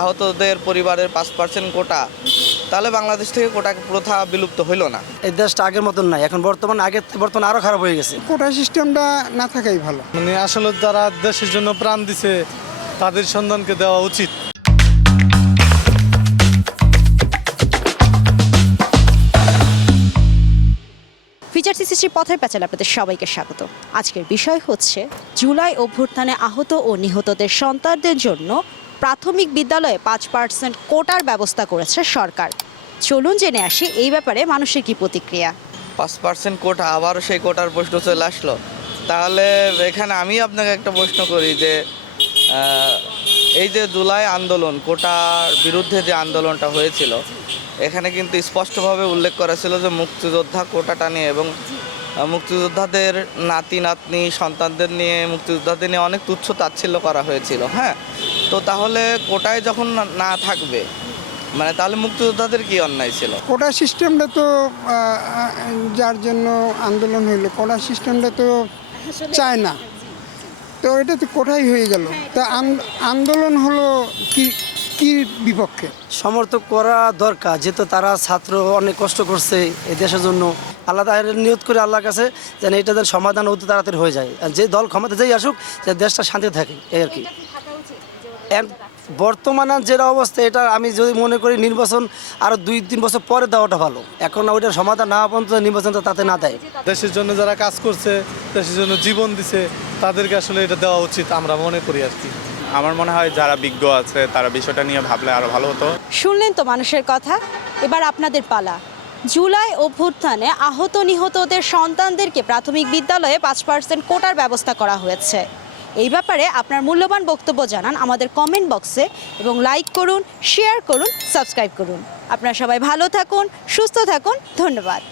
আহতদের পরিবারের পাঁচ পার্সেন্ট কোটা তাহলে বাংলাদেশ থেকে কোটা প্রথা বিলুপ্ত হইল না। এই দেশটা আগের মতন নাই এখন বর্তমান আগের বর্তমান আরও খারাপ হয়ে গেছে। কোটা সিস্টেমটা না থাকাই ভালো। মানে আসলে যারা দেশের জন্য প্রাণ দিছে তাদের সন্ধানকে দেওয়া উচিত। ফিচার সিসিসি পথের প্যাচাল আপনাদের সবাইকে স্বাগত। আজকের বিষয় হচ্ছে জুলাই অভ্যুত্থানে আহত ও নিহতদের সন্তানদের জন্য প্রাথমিক বিদ্যালয়ে পাঁচ পার্সেন্ট কোটার ব্যবস্থা করেছে সরকার। চলুন জেনে আসি এই ব্যাপারে মানুষের কি প্রতিক্রিয়া। পাঁচ পার্সেন্ট কোটা, আবারও সেই কোটার প্রশ্ন চলে আসলো। তাহলে এখানে আমি আপনাকে একটা প্রশ্ন করি যে এই যে জুলাই আন্দোলন, কোটার বিরুদ্ধে যে আন্দোলনটা হয়েছিল, এখানে কিন্তু স্পষ্টভাবে উল্লেখ করা ছিল যে মুক্তিযোদ্ধা কোটাটা নিয়ে এবং মুক্তিযোদ্ধাদের নাতি নাতনি সন্তানদের নিয়ে, মুক্তিযোদ্ধাদের নিয়ে অনেক তুচ্ছ তাচ্ছিল্য করা হয়েছিল হ্যাঁ? তো তাহলে কোটায় যখন না- থাকবে মানে তাহলে মুক্তিযোদ্ধাদের কি অন্যায় ছিল? কোটা সিস্টেমটা তো যার জন্য আন্দোলন হইল কোটা সিস্টেমটা তো চায় না। তো এটা তো কোটাই হয়ে গেল। তা আন্দোলন হলো কি কি বিপক্ষে? সমর্থক করা দরকার যেহেতু তারা ছাত্র অনেক কষ্ট করছে এই দেশের জন্য। আল্লাহ তাদের নিয়ত করে আল্লাহর কাছে যেন এটা যেন সমাধান অতি তাড়াতাড়ি হয়ে যায়। আর যে দল ক্ষমতা যেই আসুক যে দেশটা শান্তি থাকে এই আর কি। বর্তমানে যেটা অবস্থা এটা আমি যদি মনে করি নির্বাচন আরও দুই তিন বছর পরে দেওয়াটা ভালো। এখন ওইটার সমাধান না পর্যন্ত নির্বাচনটা তাতে না দেয়। দেশের জন্য যারা কাজ করছে দেশের জন্য জীবন দিছে তাদেরকে আসলে এটা দেওয়া উচিত আমরা মনে করি আর কি। আমার মনে হয় যারা বিজ্ঞ আছে তারা বিষয়টা নিয়ে ভাবলে আরও ভালো হতো। শুনলেন তো মানুষের কথা? এবার আপনাদের পালা। জুলাই অভ্যুত্থানে আহত নিহতদের সন্তানদেরকে প্রাথমিক বিদ্যালয়ে পাঁচ পার্সেন্ট কোটার ব্যবস্থা করা হয়েছে। এই ব্যাপারে আপনার মূল্যবান বক্তব্য জানান আমাদের কমেন্ট বক্সে এবং লাইক করুন শেয়ার করুন সাবস্ক্রাইব করুন। আপনারা সবাই ভালো থাকুন, সুস্থ থাকুন, ধন্যবাদ।